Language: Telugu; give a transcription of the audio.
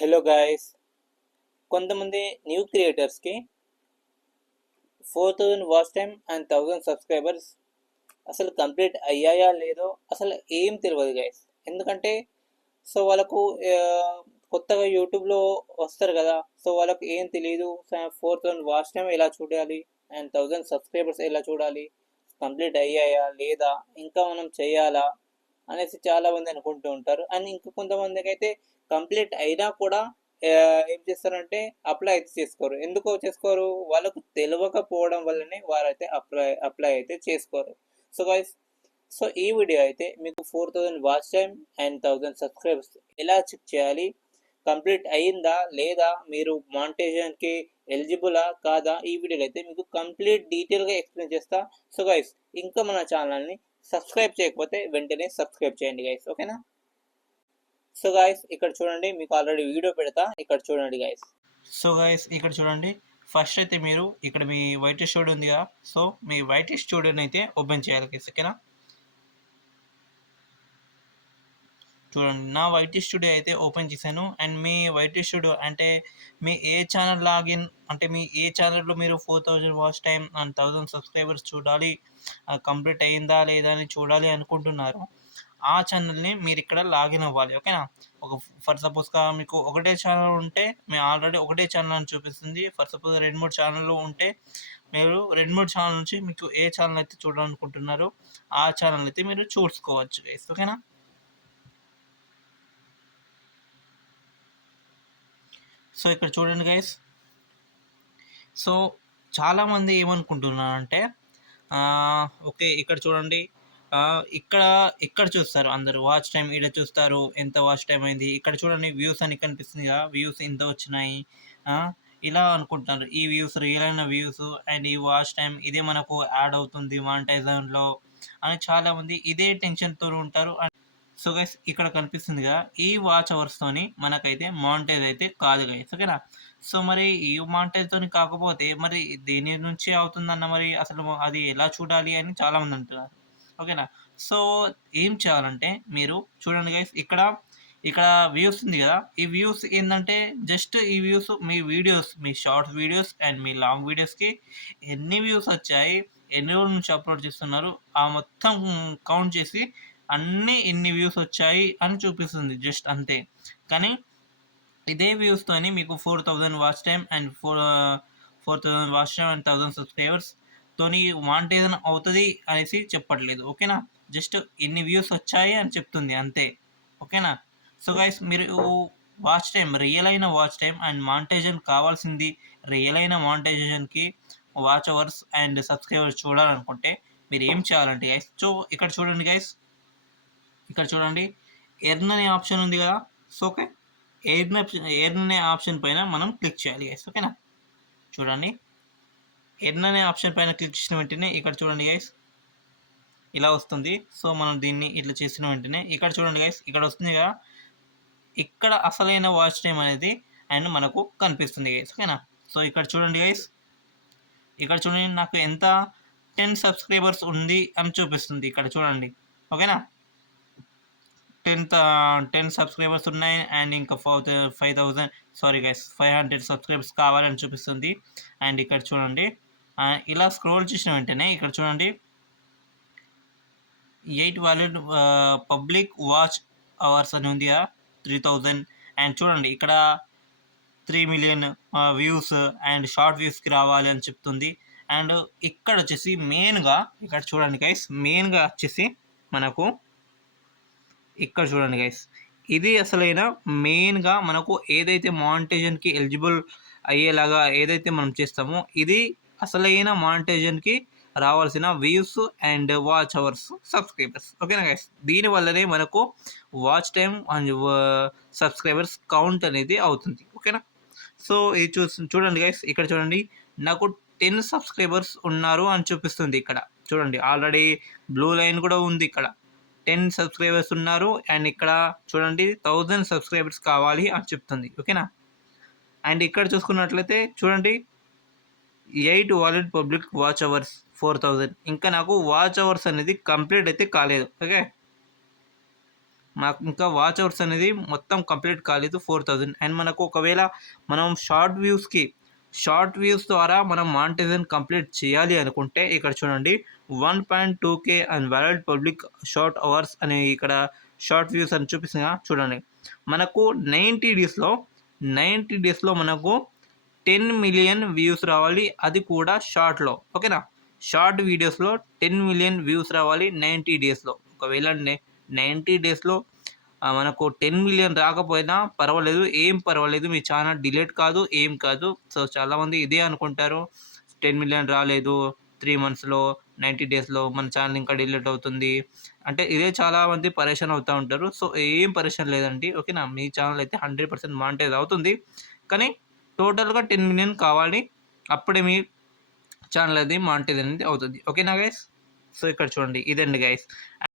హలో గాయస్, కొంతమంది న్యూ క్రియేటర్స్కి 4000 వాచ్ టైం అండ్ 1000 సబ్స్క్రైబర్స్ అసలు కంప్లీట్ అయ్యాయా లేదో అసలు ఏం తెలియదు గాయస్. ఎందుకంటే వాళ్ళకు కొత్తగా యూట్యూబ్లో వస్తారు కదా, వాళ్ళకు ఏం తెలియదు. 4000 వాచ్ టైం ఎలా చూడాలి అండ్ 1000 సబ్స్క్రైబర్స్ ఎలా చూడాలి, కంప్లీట్ అయ్యాయా లేదా, ఇంకా మనం చేయాలా అనేసి చాలామంది అనుకుంటూ ఉంటారు. అండ్ ఇంకా కొంతమందికి అయితే కంప్లీట్ అయినా కూడా ఏం చేస్తారంటే అప్లై అయితే చేసుకోరు. ఎందుకో చేసుకోరు, వాళ్ళకు తెలియకపోవడం వల్లనే వారైతే అప్లై అయితే చేసుకోరు. సో గైస్, ఈ వీడియో అయితే మీకు 4000 వాచ్ టైం అండ్ 1000 సబ్స్క్రైబర్స్ ఎలా చెక్ చేయాలి, కంప్లీట్ అయిందా లేదా, మీరు మానిటైజేషన్కి ఎలిజిబులా కాదా, ఈ వీడియోలో అయితే మీకు కంప్లీట్ డీటెయిల్గా ఎక్స్ప్లెయిన్ చేస్తా. సో గైస్, ఇంకా మన ఛానల్ని సబ్స్క్రైబ్ చేయకపోతే వెంటనే సబ్స్క్రైబ్ చేయండి గైస్, ఓకేనా. సో గాయస్, ఇక్కడ చూడండి, మీకు ఆల్రెడీ వీడియో పెడతా, ఇక్కడ చూడండి గాయస్. సో గాయస్, ఇక్కడ చూడండి, ఫస్ట్ అయితే మీరు ఇక్కడ మీ వైట్ స్టూడియో ఉంది కదా, సో మీ వైట్ స్టూడియోని అయితే ఓపెన్ చేయాలి గైస్, ఓకేనా. చూడండి, నా వైట్ స్టూడియో అయితే ఓపెన్ చేశాను. అండ్ మీ వైట్ స్టూడియో అంటే మీ ఏ ఛానల్ లాగిన్ అంటే మీ ఏ ఛానల్లో మీరు 4000 వాచ్ టైం అండ్ 1000 సబ్స్క్రైబర్స్ చూడాలి, కంప్లీట్ అయిందా లేదా అని చూడాలి అనుకుంటున్నారు, ఆ ఛానల్ని మీరు ఇక్కడ లాగిన్ అవ్వాలి, ఓకేనా. ఒక ఫర్ సపోజ్గా మీకు ఒకటే ఛానల్ ఉంటే మేము ఆల్రెడీ ఒకటే ఛానల్ అని చూపిస్తుంది. ఫర్ సపోజ్ 2-3 ఛానళ్ళు ఉంటే మీరు 2-3 ఛానల్ నుంచి మీకు ఏ ఛానల్ అయితే చూడాలనుకుంటున్నారో ఆ ఛానల్ అయితే మీరు చూసుకోవచ్చు గైస్, ఓకేనా. సో ఇక్కడ చూడండి గైస్, సో చాలామంది ఏమనుకుంటున్నారంటే ఓకే ఇక్కడ చూడండి, ఇక్కడ ఇక్కడ చూస్తారు అందరూ వాచ్ టైం, ఇక్కడ చూస్తారు ఎంత వాచ్ టైం అయింది, ఇక్కడ చూడండి వ్యూస్ అని కనిపిస్తుంది కదా, వ్యూస్ ఎంత వచ్చినాయి, ఇలా అనుకుంటున్నారు. ఈ వ్యూస్ రియల్ అయిన వ్యూస్ అండ్ ఈ వాచ్ టైం ఇదే మనకు యాడ్ అవుతుంది మానిటైజేషన్లో అని చాలామంది ఇదే టెన్షన్తో ఉంటారు. సో గైస్, ఇక్కడ కనిపిస్తుంది కదా, ఈ వాచ్ అవర్స్తోని మనకైతే మానిటైజ్ అయితే కాదు గైస్, ఓకేనా. సో మరి ఈ మానిటైజ్తోని కాకపోతే మరి దేని నుంచి అవుతుందన్న, మరి అసలు అది ఎలా చూడాలి అని చాలామంది అంటున్నారు, ఓకేనా. సో ఏం చేయాలంటే మీరు చూడండి గైస్, ఇక్కడ ఇక్కడ వ్యూస్ ఉంది కదా, ఈ వ్యూస్ ఏంటంటే జస్ట్ ఈ views me videos, me short videos and me long వీడియోస్కి ఎన్ని వ్యూస్ వచ్చాయి, ఎన్ని రోజుల నుంచి అప్లోడ్ చేస్తున్నారు, ఆ మొత్తం కౌంట్ చేసి అన్నీ ఇన్ని వ్యూస్ వచ్చాయి అని చూపిస్తుంది, జస్ట్ అంతే. కానీ ఇదే వ్యూస్తోని మీకు 4000 watch time and 4000 watch time and 1000 subscribers తోని మానిటైజేషన్ అవుతుంది అనేసి చెప్పట్లేదు, ఓకేనా. జస్ట్ ఇన్ని వ్యూస్ వచ్చాయి అని చెప్తుంది అంతే, ఓకేనా. సో గైస్, మీరు వాచ్ టైం, రియల్ అయిన వాచ్ టైం అండ్ మానిటైజేషన్ కావాల్సింది, రియల్ అయిన మానిటైజేషన్కి వాచ్ అవర్స్ అండ్ సబ్స్క్రైబర్స్ చూడాలనుకుంటే మీరు ఏం చేయాలంటే గైస్, సో ఇక్కడ చూడండి గైస్, ఇక్కడ చూడండి ఎర్న్ అనే ఆప్షన్ ఉంది కదా, సో ఓకే, ఎర్న్ అనే ఆప్షన్ పైన మనం క్లిక్ చేయాలి గైస్, ఓకేనా. చూడండి, ఎర్న్ అనే ఆప్షన్ పైన క్లిక్ చేసిన వెంటనే ఇక్కడ చూడండి గైస్, ఇలా వస్తుంది. సో మనం దీన్ని ఇట్లా చేసిన వెంటనే ఇక్కడ చూడండి గైస్, ఇక్కడ వస్తుంది కదా, ఇక్కడ అసలైన వాచ్ టైం అనేది అండ్ మనకు కనిపిస్తుంది గైస్, ఓకేనా. సో ఇక్కడ చూడండి గైస్, ఇక్కడ చూడండి నాకు ఎంత 10 సబ్స్క్రైబర్స్ ఉంది అని చూపిస్తుంది, ఇక్కడ చూడండి, ఓకేనా. 10 సబ్స్క్రైబర్స్ ఉన్నాయి అండ్ ఇంకా 5000 సారీ గైస్ 500 సబ్స్క్రైబర్స్ కావాలని చూపిస్తుంది. అండ్ ఇక్కడ చూడండి, ఇలా స్క్రోల్ చేసిన వెంటనే ఇక్కడ చూడండి 8 వాల్యూడ్ పబ్లిక్ వాచ్ అవర్స్ అని ఉంది 3000. అండ్ చూడండి ఇక్కడ 3 మిలియన్ వ్యూస్ అండ్ షార్ట్ వ్యూస్కి రావాలి అని చెప్తుంది. అండ్ ఇక్కడ వచ్చేసి మెయిన్గా ఇక్కడ చూడండి గైస్, మెయిన్గా వచ్చేసి మనకు ఇక్కడ చూడండి గైస్, ఇది అసలైన మెయిన్గా మనకు ఏదైతే మానిటైజేషన్కి ఎలిజిబుల్ అయ్యేలాగా ఏదైతే మనం చేస్తామో ఇది అసలైన మానిటైజేషన్కి రావాల్సిన views and watch hours, subscribers, ఓకేనా గైస్. దీనివల్లనే మనకు watch time and subscribers count అనేది అవుతుంది, ఓకేనా. సో ఇది చూడండి గైస్, ఇక్కడ చూడండి నాకు 10 సబ్స్క్రైబర్స్ ఉన్నారు అని చూపిస్తుంది. ఇక్కడ చూడండి ఆల్రెడీ బ్లూ లైన్ కూడా ఉంది, ఇక్కడ 10 సబ్స్క్రైబర్స్ ఉన్నారు. అండ్ ఇక్కడ చూడండి 1000 సబ్స్క్రైబర్స్ కావాలి అని చెప్తుంది, ఓకేనా. అండ్ ఇక్కడ చూసుకున్నట్లయితే చూడండి 8 వాలిడ్ పబ్లిక్ వాచ్ అవర్స్ 4000, ఇంకా నాకు వాచ్ అవర్స్ అనేది కంప్లీట్ అయితే కాలేదు, ఓకే. మాకు ఇంకా వాచ్ అవర్స్ అనేది మొత్తం కంప్లీట్ కాలేదు 4000. అండ్ మనకు ఒకవేళ మనం షార్ట్ వ్యూస్ ద్వారా మనం మానిటైజేషన్ కంప్లీట్ చేయాలి అనుకుంటే ఇక్కడ చూడండి 1.2K and valid public short hours అని ఇక్కడ షార్ట్ వ్యూస్ అని చూపిస్తున్నా చూడండి. మనకు 90 డేస్లో మనకు 10 మిలియన్ వ్యూస్ రావాలి, అది కూడా షార్ట్లో. ఓకేనా, షార్ట్ వీడియోస్లో 10 మిలియన్ వ్యూస్ రావాలి 90 డేస్లో. ఒకవేళ 90 డేస్లో మనకు 10 మిలియన్ రాకపోయినా పర్వాలేదు, మీ ఛానల్ డిలీట్ కాదు, ఏం కాదు. సో చాలామంది ఇదే అనుకుంటారు, 10 మిలియన్ రాలేదు 3 మంత్స్లో, 90 డేస్లో మన ఛానల్ ఇంకా డిలీట్ అవుతుంది అంటే ఇదే చాలామంది పరేషాన్ అవుతూ ఉంటారు. సో ఏం పరేషాన్ లేదండి. ఓకేనా, మీ ఛానల్ అయితే 100% మానిటైజ్ అవుతుంది. కానీ టోటల్గా 10 మిలియన్ కావాలి, అప్పుడే మీ ఛానల్ అది మానిటైజ్ అనేది అవుతుంది. ఓకేనా గైస్? సో ఇక్కడ చూడండి, ఇదండి గైస్.